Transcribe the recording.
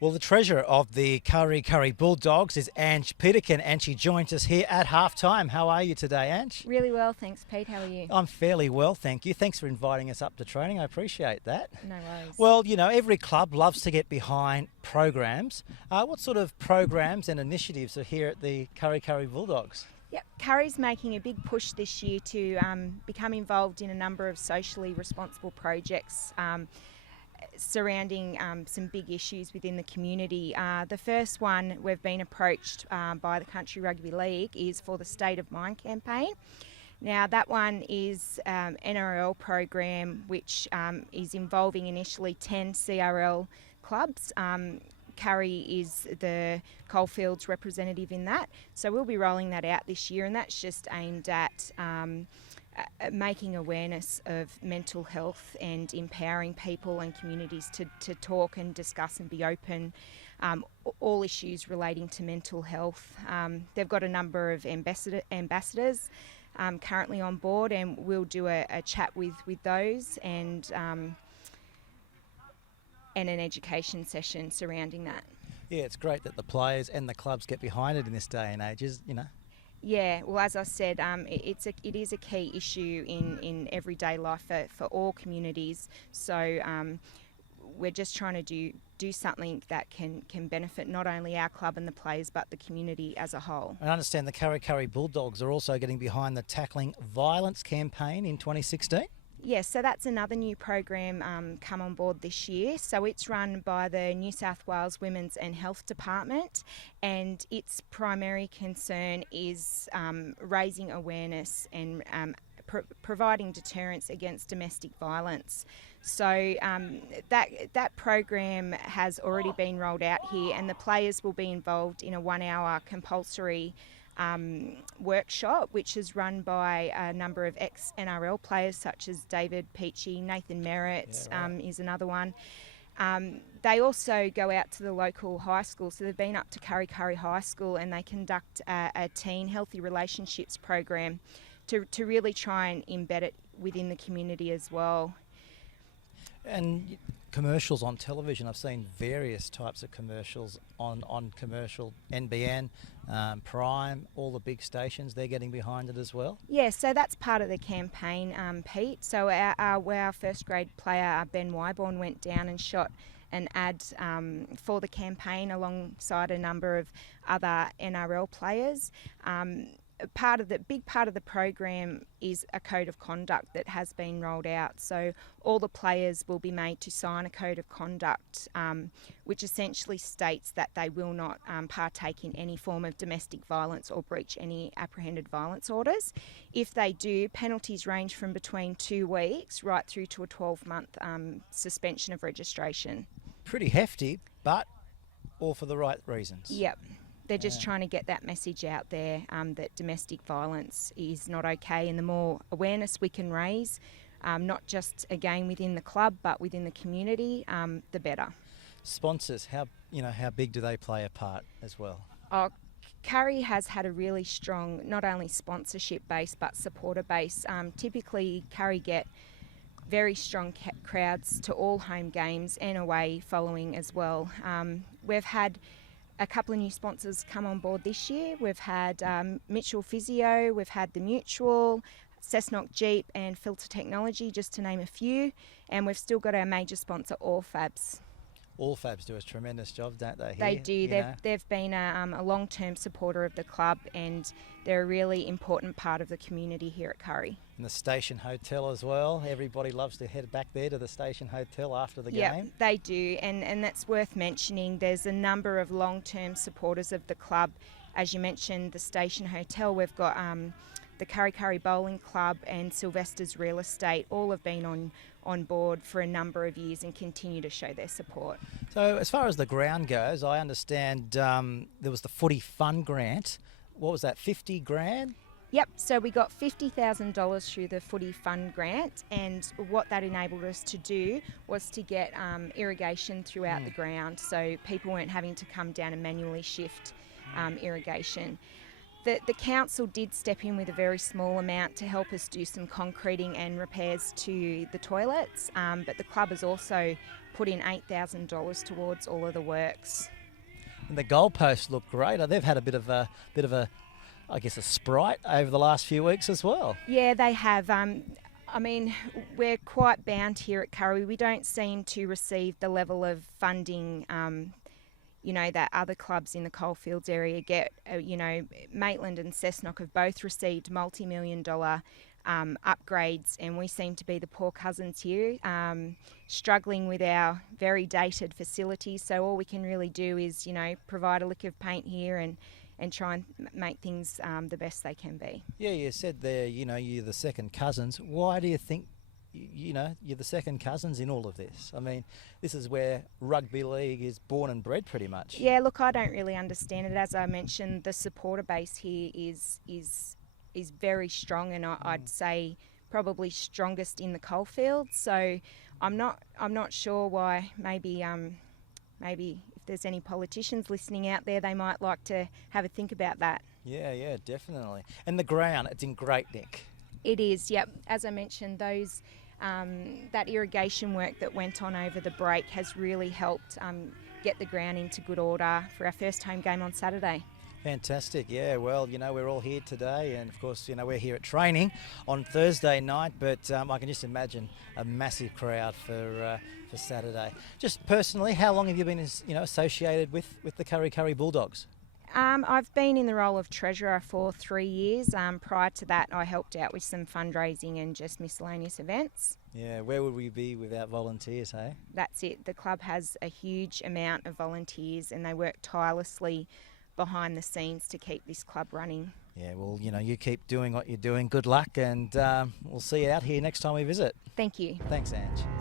Well, the treasurer of the Kurri Kurri Bulldogs is Ange Peterkin, and she joins us here at half-time. How are you today, Ange? Really well, thanks, Pete. How are you? I'm fairly well, thank you. Thanks for inviting us up to training. I appreciate that. No worries. Well, you know, every club loves to get behind programs. What sort of programs and initiatives are here at the Kurri Kurri Bulldogs? Yep, Kurri's making a big push this year to become involved in a number of socially responsible projects surrounding some big issues within the community. The first one we've been approached by the Country Rugby League is for the State of Mind campaign. Now that one is an NRL program which is involving initially 10 CRL clubs. Kurri is the Coalfields representative in that, so we'll be rolling that out this year, and that's just aimed at making awareness of mental health and empowering people and communities to talk and discuss and be open all issues relating to mental health. They've got a number of ambassadors currently on board, and we'll do a chat with those and an education session surrounding that. Yeah, it's great that the players and the clubs get behind it in this day and age, you know. Yeah, well, as I said, it is a key issue in everyday life for all communities. So we're just trying to do something that can benefit not only our club and the players, but the community as a whole. I understand the Kurri Kurri Bulldogs are also getting behind the Tackling Violence campaign in 2016. Yes, so that's another new program come on board this year. So it's run by the New South Wales Women's and Health Department, and its primary concern is raising awareness and providing deterrence against domestic violence. So that program has already been rolled out here, and the players will be involved in a 1-hour compulsory workshop, which is run by a number of ex-NRL players such as David Peachy, Nathan Merritt is another one. They also go out to the local high school, so they've been up to Kurri Kurri High School, and they conduct a teen healthy relationships program to really try and embed it within the community as well. And commercials on television, I've seen various types of commercials on commercial, NBN, Prime, all the big stations, they're getting behind it as well? Yeah, so that's part of the campaign, Pete. So our first grade player, Ben Wyborn, went down and shot an ad for the campaign alongside a number of other NRL players. Big part of the program is a code of conduct that has been rolled out. So all the players will be made to sign a code of conduct, which essentially states that they will not partake in any form of domestic violence or breach any apprehended violence orders. If they do, penalties range from between 2 weeks right through to a 12-month suspension of registration. Pretty hefty, but all for the right reasons. Yep. They're just trying to get that message out there that domestic violence is not okay, and the more awareness we can raise, not just again within the club but within the community, the better. Sponsors, how big do they play a part as well? Kurri has had a really strong not only sponsorship base but supporter base. Typically, Kurri get very strong crowds to all home games and away following as well. We've had a couple of new sponsors come on board this year. We've had Mitchell Physio, we've had the Mutual, Cessnock Jeep and Filter Technology, just to name a few. And we've still got our major sponsor, Allfabs. Allfabs do a tremendous job, don't they? They do. They've been a long-term supporter of the club, and they're a really important part of the community here at Kurri. And the Station Hotel as well. Everybody loves to head back there to the Station Hotel after the game. Yeah, they do, and that's worth mentioning. There's a number of long-term supporters of the club. As you mentioned, the Station Hotel, we've got the Kurri Kurri Bowling Club and Sylvester's Real Estate, all have been on board for a number of years and continue to show their support. So as far as the ground goes, I understand there was the Footy Fund Grant. What was that, 50 grand? Yep, so we got $50,000 through the Footy Fund Grant, and what that enabled us to do was to get irrigation throughout the ground, so people weren't having to come down and manually shift irrigation. The council did step in with a very small amount to help us do some concreting and repairs to the toilets, but the club has also put in $8,000 towards all of the works. And the goalposts look great. They've had a bit of a, I guess, a sprite over the last few weeks as well. Yeah, they have. I mean, we're quite bound here at Kurri. We don't seem to receive the level of funding that other clubs in the coalfields area get. Maitland and Cessnock have both received multi-million-dollar upgrades, and we seem to be the poor cousins here, struggling with our very dated facilities. So all we can really do is, provide a lick of paint here and try and make things the best they can be. Yeah, you said there, you're the second cousins. Why do you think you're the second cousins in all of this? I mean, this is where rugby league is born and bred pretty much. Yeah, look, I don't really understand it. As I mentioned, the supporter base here is very strong, and I'd say probably strongest in the coalfield. So I'm not sure why. Maybe if there's any politicians listening out there, they might like to have a think about that. Yeah, definitely. And the ground, it's in great nick. It is, yep. As I mentioned, that irrigation work that went on over the break has really helped get the ground into good order for our first home game on Saturday. Fantastic, yeah. Well, we're all here today, and of course, we're here at training on Thursday night, but I can just imagine a massive crowd for Saturday. Just personally, how long have you been associated with the Kurri Kurri Bulldogs? I've been in the role of treasurer for 3 years. Prior to that, I helped out with some fundraising and just miscellaneous events. Yeah, where would we be without volunteers, hey? That's it. The club has a huge amount of volunteers, and they work tirelessly behind the scenes to keep this club running. Yeah, well, you keep doing what you're doing. Good luck, and we'll see you out here next time we visit. Thank you. Thanks, Ange.